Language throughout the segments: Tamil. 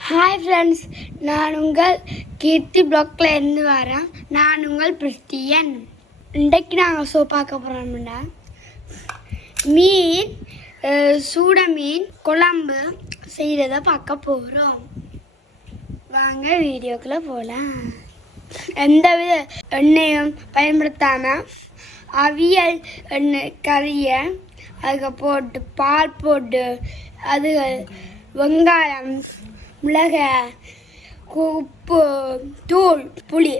ஹாய் ஃப்ரெண்ட்ஸ் நான் உங்கள் கீர்த்தி பிளாக்ல இருந்து வரேன். நான் உங்கள் கிறிஸ்டியன் இன்றைக்கு நாங்கள் ஷோ பார்க்க போகிறோம்னா மீன் சூட மீன் குழம்பு செய்கிறத பார்க்க போகிறோம் வாங்க வீடியோக்குள்ளே போகலாம் எந்தவித எண்ணெயும் பயன்படுத்தாமல் அவியல் எண்ணெய் கறியை அதுக்கு போட்டு பால் போட்டு அது வெங்காயம் மிளகாய் உப்பு தூள் புளி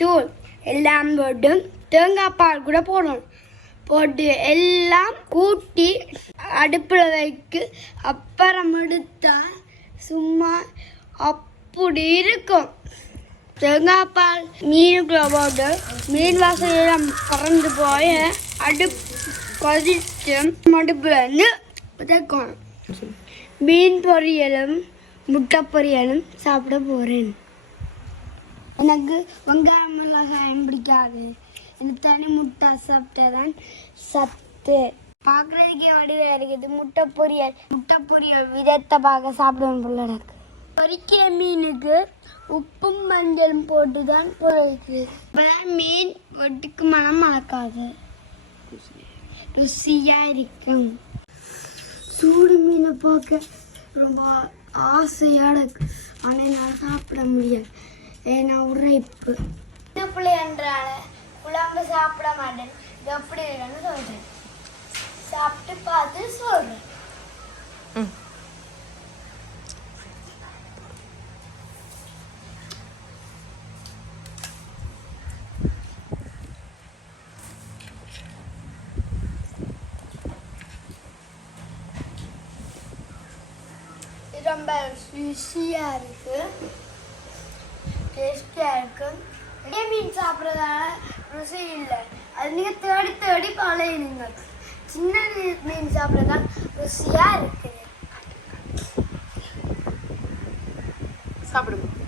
தூள் எல்லாம் போட்டு தேங்காய் பால் கூட போடணும். போட்டு எல்லாம் கூட்டி அடுப்பில் வைக்கு அப்புறம் எடுத்தா சும்மா அப்படி இருக்கும். தேங்காய் பால் மீனுக்குள்ள போட்டு மீன் வாசலாம் பறந்து போய் அடுப்பு கொதிச்சு மடுப்புல இருந்து மீன் பொரியலும் முட்டை பொரியலும் சாப்பிட போகிறேன் எனக்கு வெங்காய மிளகாயம் பிடிக்காது. எனக்கு தனி முட்டை சாப்பிட்டதான் சத்து. பார்க்குறதுக்கே வடிவாக இருக்குது. முட்டை பொரியல் முட்டை பொரியல் விதத்தை பார்க்க சாப்பிடுவேன் பிள்ளை எனக்கு பொறிக்க மீனுக்கு உப்பும் மஞ்சளும் போட்டு தான் பொரிக்குது இப்போதான் மீன் ஒட்டுக்கு மனம் மணக்காது ருசியாக இருக்கும். சூடு மீனை பார்க்க ரொம்ப ஆசையாக இருக்கு. ஆனால் என்னால் சாப்பிட முடியாது. ஏன்னா உரைப்பு சின்ன பிள்ளைன்றால குழம்பு சாப்பிட மாட்டேன். இது எப்படி இருக்குன்னு சொல்கிறேன் சாப்பிட்டு பார்த்து சொல்கிறேன் ரொம்ப ருசியாக இருக்கு. டேஸ்டியாக இருக்கு இதே மீன் சாப்பிட்றதால ருசி இல்லை. அது நீங்கள் தேடி தேடி பழையினுங்க சின்ன மீன் சாப்பிட்றதால ருசியாக இருக்குது சாப்பிடுங்க.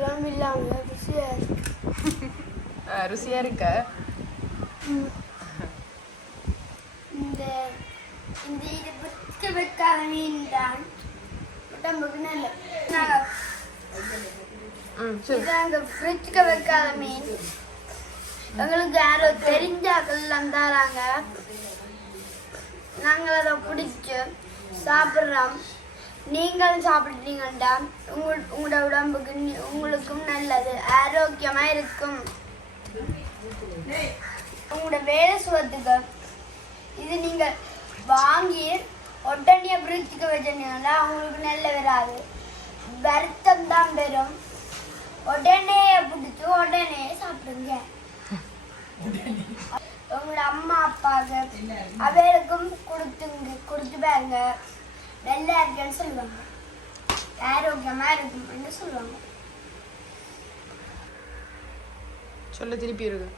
குழம்பு இல்லாமல் ருசியாக இருக்கு. ஆ, ருசியா இருக்க? இந்த இந்த இது விற்க வைக்காத மீன் தான் உடம்புக்கு நல்ல. நாங்கள் ம் சரி. இது அங்கே ஃப்ரிட்ஜுக்கு வைக்காத மீன். எங்களுக்கு யாரோ தெரிஞ்சாக்கள் தந்தாராங்க நாங்கள் அதை பிடிச்சி சாப்பிட்றோம். நீங்களும் சாப்பிட்டீங்கள்டா உங்கள் உங்களோட உடம்புக்கு உங்களுக்கும் நல்லது. ஆரோக்கியமாக இருக்கும். உங்களோட வேலை சுகத்துக்கு. இது நீங்கள் வாங்கி உடனே ஃப்ரிட்ஜுக்கு வச்சிருந்தீங்கன்னா உங்களுக்கு நல்ல வராது. வருத்தம் தான் வரும் உடனே பிடிச்சி உடனே சாப்பிடுங்க. உங்களோட அம்மா அப்பாவுக்கு அவருக்கும் கொடுத்துங்க கொடுத்து பாருங்க. நல்லா இருக்கேன்னு சொல்லுவாங்க. ஆரோக்கியமா இருக்கும்னு சொல்லுவாங்க. சொல்ல திருப்பி இருக்கு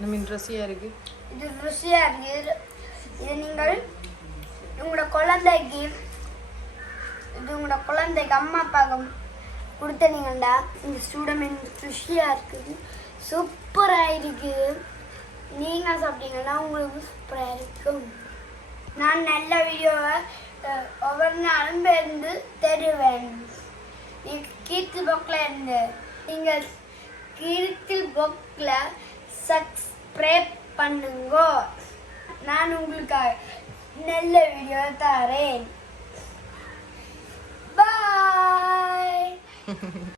இந்த மீன் ருசியா இருக்கு. இது ருசியா இருக்கு. இது- நீங்கள் உங்களோட குழந்தைக்கு இது உங்களோட குழந்தைக்கு அம்மா அப்பாவுக்கு கொடுத்தனீங்கண்டா இந்த சுடமீன் ருசியா இருக்குது. சூப்பரா இருக்குது நீங்க சாப்பிட்டீங்கன்னா உங்களுக்கு சூப்பரா இருக்கும். நான் நல்ல வீடியோவை அஹ், ஒவ்வொரு தருவேன். கீர்த்தி பொக்கில் இருந்து நீங்கள் கீர்த்தி பொக்கில் சப்ஸ்கிரைப் பண்ணுங்க. நான் உங்களுக்காக நல்ல வீடியோ தரேன். பாய்